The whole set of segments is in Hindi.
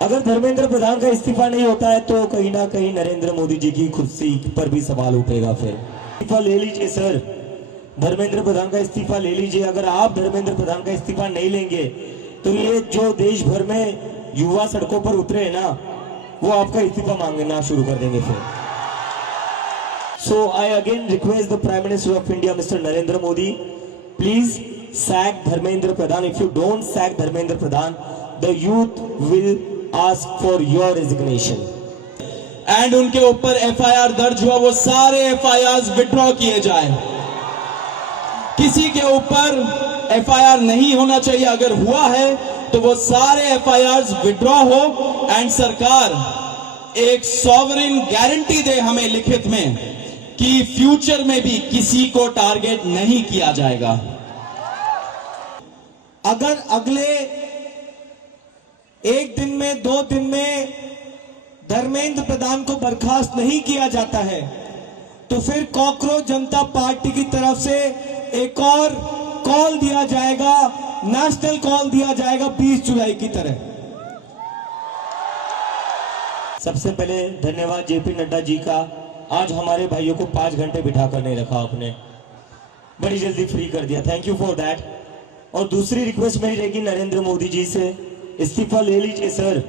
अगर धर्मेंद्र प्रधान का इस्तीफा नहीं होता है तो कहीं ना कहीं नरेंद्र मोदी जी की कुर्सी पर भी सवाल उठेगा। फिर इस्तीफा ले लीजिए सर, धर्मेंद्र प्रधान का इस्तीफा ले लीजिए। अगर आप धर्मेंद्र प्रधान का इस्तीफा नहीं लेंगे तो ये जो देश भर में युवा सड़कों पर उतरे हैं ना, वो आपका इस्तीफा मांगना शुरू कर देंगे फिर। So I again request the Prime Minister of India, Mr. Narendra Modi, please sack Dharmendra Pradhan. If you don't sack Dharmendra Pradhan, the youth will ask for your resignation. And उनके ऊपर एफआईआर दर्ज हुआ, वो सारे एफआईआर विड्रॉ किए जाए। किसी के ऊपर एफआईआर नहीं होना चाहिए, अगर हुआ है तो वो सारे एफआईआर विड्रॉ हो एंड सरकार एक सॉवरेन गारंटी दे हमें लिखित में कि फ्यूचर में भी किसी को टारगेट नहीं किया जाएगा। अगर अगले एक दिन में 2 दिन में धर्मेंद्र प्रधान को बर्खास्त नहीं किया जाता है तो फिर कॉकरोच जनता पार्टी की तरफ से एक और कॉल दिया जाएगा, नेशनल कॉल दिया जाएगा 20 जुलाई की तरह। सबसे पहले धन्यवाद जेपी नड्डा जी का, आज हमारे भाइयों को 5 घंटे बिठा कर नहीं रखा आपने, बड़ी जल्दी फ्री कर दिया, थैंक यू फॉर दैट। और दूसरी रिक्वेस्ट मेरी रहेगी नरेंद्र मोदी जी से, इस्तीफा ले लीजिए सर,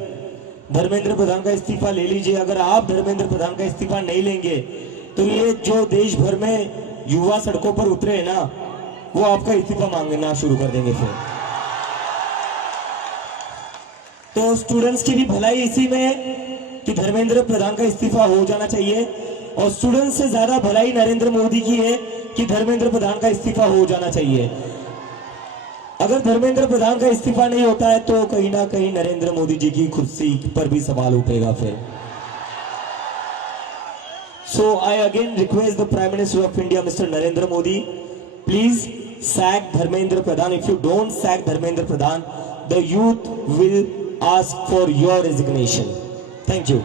धर्मेंद्र प्रधान का इस्तीफा ले लीजिए। अगर आप धर्मेंद्र प्रधान का इस्तीफा नहीं लेंगे तो ये जो देश भर में युवा सड़कों पर उतरे हैं ना, वो आपका इस्तीफा मांगना शुरू कर देंगे फिर। तो स्टूडेंट्स की भी भलाई इसी में है कि धर्मेंद्र प्रधान का इस्तीफा हो जाना चाहिए, और स्टूडेंट से ज्यादा भलाई नरेंद्र मोदी की है कि धर्मेंद्र प्रधान का इस्तीफा हो जाना चाहिए। अगर धर्मेंद्र प्रधान का इस्तीफा नहीं होता है तो कहीं ना कहीं नरेंद्र मोदी जी की कुर्सी पर भी सवाल उठेगा फिर। So I again request the Prime Minister of India, Mr. Narendra Modi, please sack Dharmendra Pradhan. If you don't sack Dharmendra Pradhan, the youth will ask for your resignation. Thank you.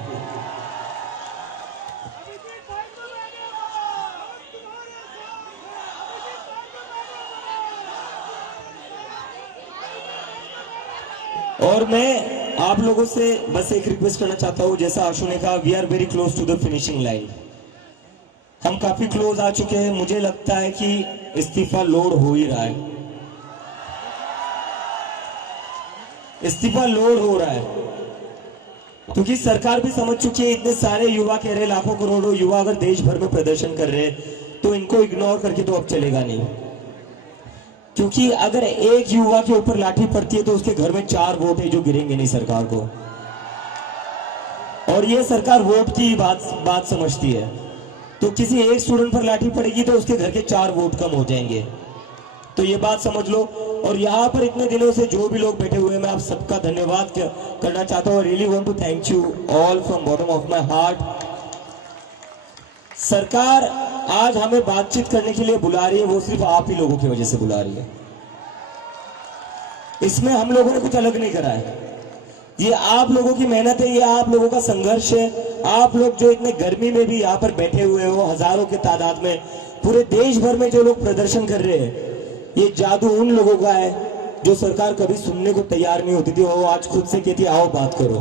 और मैं आप लोगों से बस एक रिक्वेस्ट करना चाहता हूं, जैसा आशु ने कहा, we are very close to the finishing line, हम काफी क्लोज आ चुके हैं। मुझे लगता है कि इस्तीफा लोड हो ही रहा है, इस्तीफा लोड हो रहा है, क्योंकि सरकार भी समझ चुकी है इतने सारे युवा कह रहे, लाखों करोड़ों युवा अगर देश भर में प्रदर्शन कर रहे हैं तो इनको इग्नोर करके तो अब चलेगा नहीं। क्योंकि अगर एक युवा के ऊपर लाठी पड़ती है तो उसके घर में 4 वोट है जो गिरेंगे नहीं सरकार को, और ये सरकार वोट की बात समझती है। तो किसी एक स्टूडेंट पर लाठी पड़ेगी तो उसके घर के 4 वोट कम हो जाएंगे, तो ये बात समझ लो। और यहाँ पर इतने दिनों से जो भी लोग बैठे हुए हैं, मैं आप सबका धन्यवाद करना चाहता हूँ। Really want to thank you all from bottom of my heart. सरकार आज हमें बातचीत करने के लिए बुला रही है, वो सिर्फ आप ही लोगों की वजह से बुला रही है, इसमें हम लोगों ने कुछ अलग नहीं करा है। ये आप लोगों की मेहनत है, ये आप लोगों का संघर्ष है। आप लोग जो इतने गर्मी में भी यहाँ पर बैठे हुए हो, हजारों के तादाद में, पूरे देश भर में जो लोग प्रदर्शन कर रहे हैं, ये जादू उन लोगों का है जो सरकार कभी सुनने को तैयार नहीं होती थी, वो आज खुद से कहती आओ बात करो।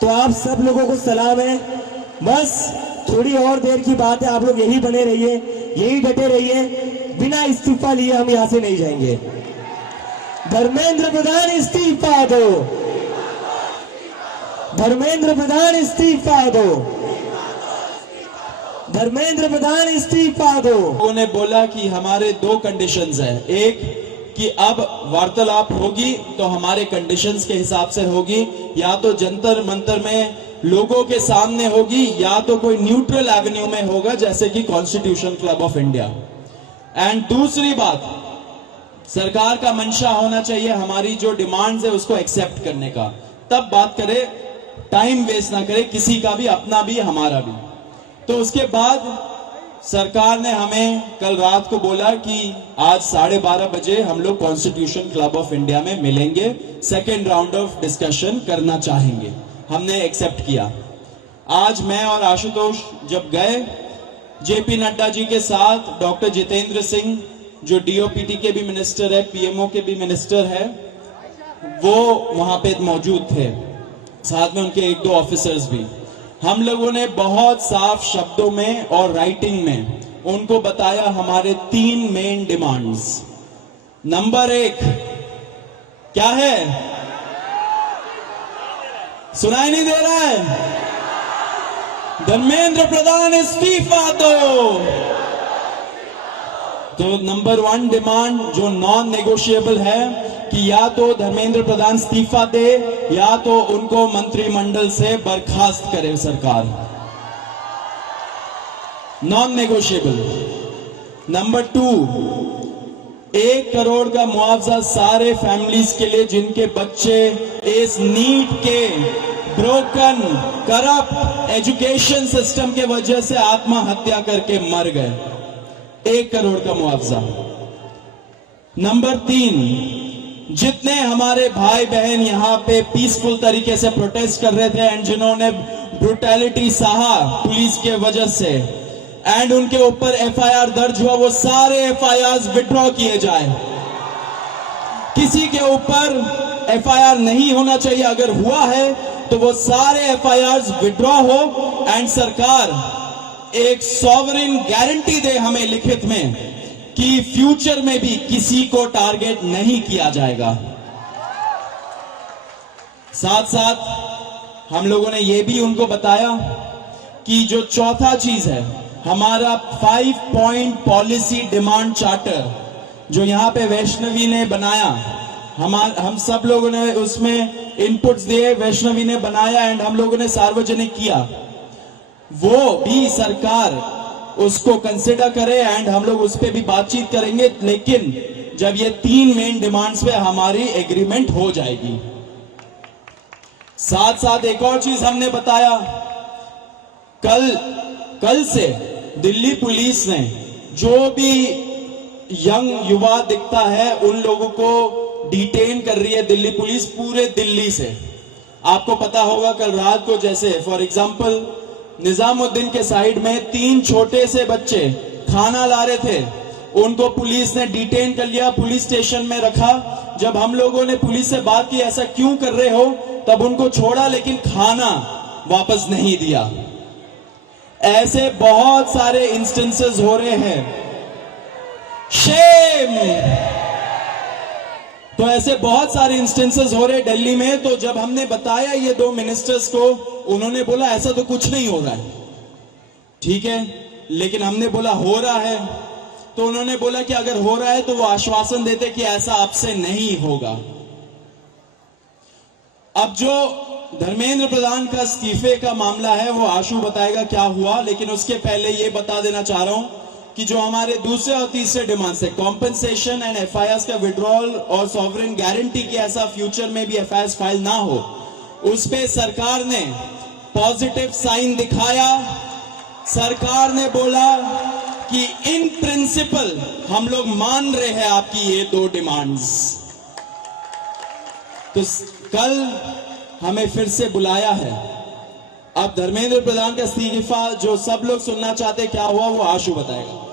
तो आप सब लोगों को सलाम है, बस थोड़ी और देर की बात है, आप लोग यही बने रहिए, यही डटे रहिए, बिना इस्तीफा लिए हम यहां से नहीं जाएंगे। धर्मेंद्र प्रधान इस्तीफा दो, धर्मेंद्र प्रधान इस्तीफा दो, धर्मेंद्र प्रधान इस्तीफा दो। उन्होंने बोला कि हमारे 2 कंडीशंस हैं, एक कि अब वार्तालाप होगी तो हमारे कंडीशंस के हिसाब से होगी, या तो जंतर मंतर में लोगों के सामने होगी, या तो कोई न्यूट्रल एवेन्यू में होगा जैसे कि constitution club of India. And दूसरी बात, सरकार का मंशा होना चाहिए हमारी जो डिमांड्स है उसको एक्सेप्ट करने का, तब बात करे, टाइम वेस्ट ना करे किसी का भी, अपना भी हमारा भी। तो उसके बाद सरकार ने हमें कल रात को बोला कि आज 12:30 बजे हम लोग कॉन्स्टिट्यूशन क्लब ऑफ इंडिया में मिलेंगे, सेकेंड राउंड ऑफ डिस्कशन करना चाहेंगे। हमने एक्सेप्ट किया। आज मैं और आशुतोष जब गए जेपी नड्डा जी के साथ, डॉक्टर जितेंद्र सिंह जो डीओपीटी के भी मिनिस्टर है, पीएमओ के भी मिनिस्टर है, वो वहां पे मौजूद थे, साथ में उनके 1-2 ऑफिसर्स भी। हम लोगों ने बहुत साफ शब्दों में और राइटिंग में उनको बताया हमारे 3 मेन डिमांड्स। नंबर 1 क्या है? सुनाई नहीं दे रहा है? धर्मेंद्र प्रधान इस्तीफा दो। तो नंबर 1 डिमांड जो नॉन नेगोशिएबल है कि या तो धर्मेंद्र प्रधान इस्तीफा दे या तो उनको मंत्रिमंडल से बर्खास्त करे सरकार, नॉन नेगोशिएबल। नंबर 2 1 करोड़ का मुआवजा सारे फैमिलीज के लिए जिनके बच्चे इस नीट के ब्रोकन करप्ट एजुकेशन सिस्टम के वजह से आत्महत्या करके मर गए, 1 करोड़ का मुआवजा। नंबर 3 जितने हमारे भाई बहन यहां पे पीसफुल तरीके से प्रोटेस्ट कर रहे थे एंड जिन्होंने ब्रुटैलिटी सहा पुलिस के वजह से एंड उनके ऊपर एफआईआर दर्ज हुआ, वो सारे एफआईआर विड्रॉ किए जाए। किसी के ऊपर एफआईआर नहीं होना चाहिए, अगर हुआ है तो वो सारे एफआईआर विड्रॉ हो एंड सरकार एक सॉवरेन गारंटी दे हमें लिखित में कि फ्यूचर में भी किसी को टारगेट नहीं किया जाएगा। साथ साथ हम लोगों ने यह भी उनको बताया कि जो चौथा चीज है हमारा 5 पॉइंट पॉलिसी डिमांड चार्टर जो यहां पे वैष्णवी ने बनाया, हम सब लोगों ने उसमें इनपुट्स दिए, वैष्णवी ने बनाया एंड हम लोगों ने सार्वजनिक किया, वो भी सरकार उसको कंसिडर करे एंड हम लोग उस पर भी बातचीत करेंगे, लेकिन जब ये 3 मेन डिमांड्स पे हमारी एग्रीमेंट हो जाएगी। साथ साथ एक और चीज हमने बताया, कल से दिल्ली पुलिस ने जो भी यंग युवा दिखता है उन लोगों को डिटेन कर रही है दिल्ली पुलिस पूरे दिल्ली से। आपको पता होगा कल रात को जैसे फॉर एग्जांपल निजामुद्दीन के साइड में 3 छोटे से बच्चे खाना ला रहे थे, उनको पुलिस ने डिटेन कर लिया, पुलिस स्टेशन में रखा। जब हम लोगों ने पुलिस से बात की ऐसा क्यों कर रहे हो, तब उनको छोड़ा लेकिन खाना वापस नहीं दिया। ऐसे बहुत सारे इंस्टेंसेस हो रहे हैं, शेम। तो ऐसे बहुत सारे इंस्टेंसेस हो रहे दिल्ली में। तो जब हमने बताया ये 2 मिनिस्टर्स को, उन्होंने बोला ऐसा तो कुछ नहीं हो रहा है। ठीक है, लेकिन हमने बोला हो रहा है, तो उन्होंने बोला कि अगर हो रहा है तो वो आश्वासन देते कि ऐसा आपसे नहीं होगा। अब जो धर्मेंद्र प्रधान का इस्तीफे का मामला है वो आशु बताएगा क्या हुआ, लेकिन उसके पहले ये बता देना चाह रहा हूं कि जो हमारे दूसरे और तीसरे डिमांड्स है, कॉम्पेंसेशन एंड एफआईआर का विड्रॉल और सॉवरेन गारंटी की ऐसा फ्यूचर में भी एफआईआर फाइल ना हो, उस पे सरकार ने पॉजिटिव साइन दिखाया। सरकार ने बोला कि इन प्रिंसिपल हम लोग मान रहे हैं आपकी ये 2 डिमांड्स। तो कल हमें फिर से बुलाया है। अब धर्मेंद्र प्रधान का इस्तीफा जो सब लोग सुनना चाहते क्या हुआ वो आशु बताएगा।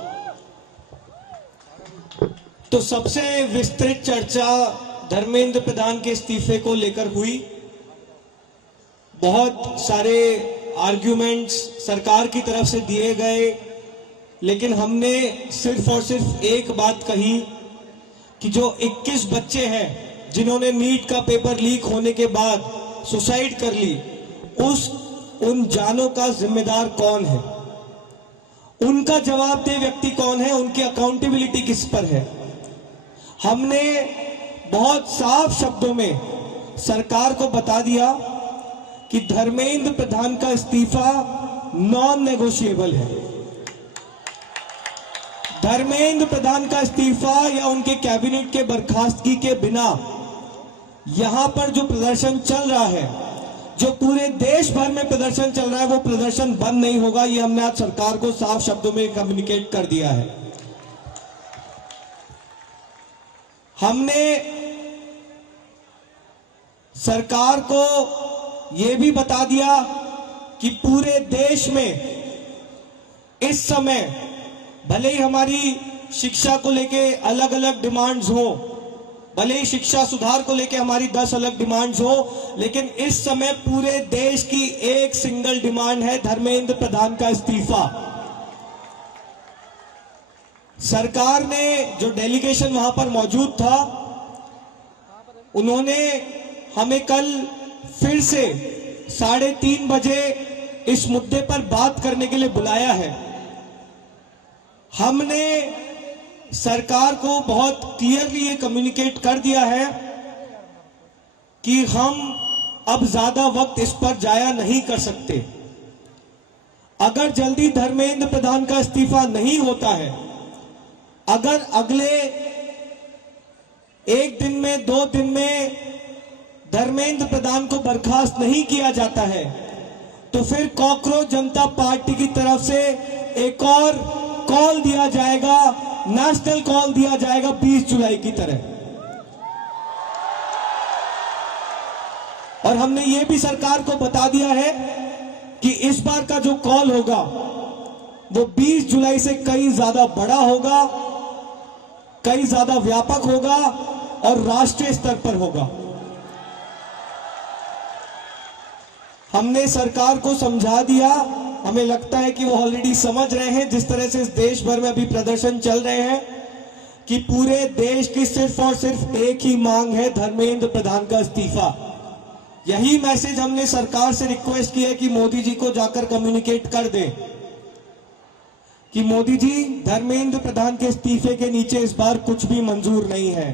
तो सबसे विस्तृत चर्चा धर्मेंद्र प्रधान के इस्तीफे को लेकर हुई। बहुत सारे आर्ग्यूमेंट्स सरकार की तरफ से दिए गए, लेकिन हमने सिर्फ और सिर्फ एक बात कही कि जो 21 बच्चे हैं जिन्होंने नीट का पेपर लीक होने के बाद सुसाइड कर ली, उन जानों का जिम्मेदार कौन है, उनका जवाबदेह व्यक्ति कौन है, उनकी अकाउंटेबिलिटी किस पर है। हमने बहुत साफ शब्दों में सरकार को बता दिया कि धर्मेंद्र प्रधान का इस्तीफा नॉन नेगोशिएबल है। धर्मेंद्र प्रधान का इस्तीफा या उनके कैबिनेट के बर्खास्तगी के बिना यहां पर जो प्रदर्शन चल रहा है, जो पूरे देश भर में प्रदर्शन चल रहा है, वो प्रदर्शन बंद नहीं होगा। ये हमने आज सरकार को साफ शब्दों में कम्युनिकेट कर दिया है। हमने सरकार को यह भी बता दिया कि पूरे देश में इस समय भले ही हमारी शिक्षा को लेके अलग अलग डिमांड्स हो, भले ही शिक्षा सुधार को लेकर हमारी 10 अलग डिमांड्स हो, लेकिन इस समय पूरे देश की एक सिंगल डिमांड है, धर्मेंद्र प्रधान का इस्तीफा। सरकार ने जो डेलीगेशन वहां पर मौजूद था, उन्होंने हमें कल फिर से 3:30 बजे इस मुद्दे पर बात करने के लिए बुलाया है। हमने सरकार को बहुत क्लियरली ये कम्युनिकेट कर दिया है कि हम अब ज्यादा वक्त इस पर जाया नहीं कर सकते। अगर जल्दी धर्मेंद्र प्रधान का इस्तीफा नहीं होता है, अगर अगले 1 दिन में 2 दिन में धर्मेंद्र प्रधान को बर्खास्त नहीं किया जाता है, तो फिर कॉकरोच जनता पार्टी की तरफ से एक और कॉल दिया जाएगा, नेशनल कॉल दिया जाएगा 20 जुलाई की तरह। और हमने ये भी सरकार को बता दिया है कि इस बार का जो कॉल होगा वो 20 जुलाई से कई ज्यादा बड़ा होगा, कई ज्यादा व्यापक होगा और राष्ट्रीय स्तर पर होगा। हमने सरकार को समझा दिया, हमें लगता है कि वो ऑलरेडी समझ रहे हैं, जिस तरह से इस देश भर में अभी प्रदर्शन चल रहे हैं, कि पूरे देश की सिर्फ और सिर्फ एक ही मांग है, धर्मेंद्र प्रधान का इस्तीफा। यही मैसेज हमने सरकार से रिक्वेस्ट की है कि मोदी जी को जाकर कम्युनिकेट कर दें कि मोदी जी, धर्मेंद्र प्रधान के इस्तीफे के नीचे इस बार कुछ भी मंजूर नहीं है।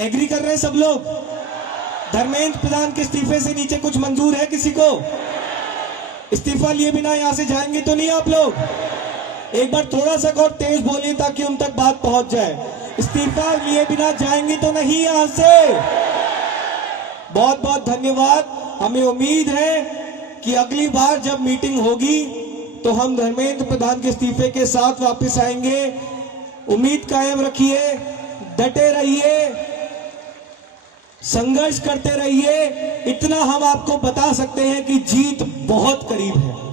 एग्री कर रहे हैं सब लोग? धर्मेंद्र प्रधान के इस्तीफे से नीचे कुछ मंजूर है किसी को? इस्तीफा लिए बिना यहां से जाएंगे तो नहीं आप लोग? एक बार थोड़ा सा और तेज बोलिए ताकि उन तक बात पहुंच जाए। इस्तीफा लिए बिना जाएंगे तो नहीं यहां से? बहुत बहुत धन्यवाद। हमें उम्मीद है कि अगली बार जब मीटिंग होगी तो हम धर्मेंद्र प्रधान के इस्तीफे के साथ वापस आएंगे। उम्मीद कायम रखिए, डटे रहिए, संघर्ष करते रहिए। इतना हम आपको बता सकते हैं कि जीत बहुत करीब है।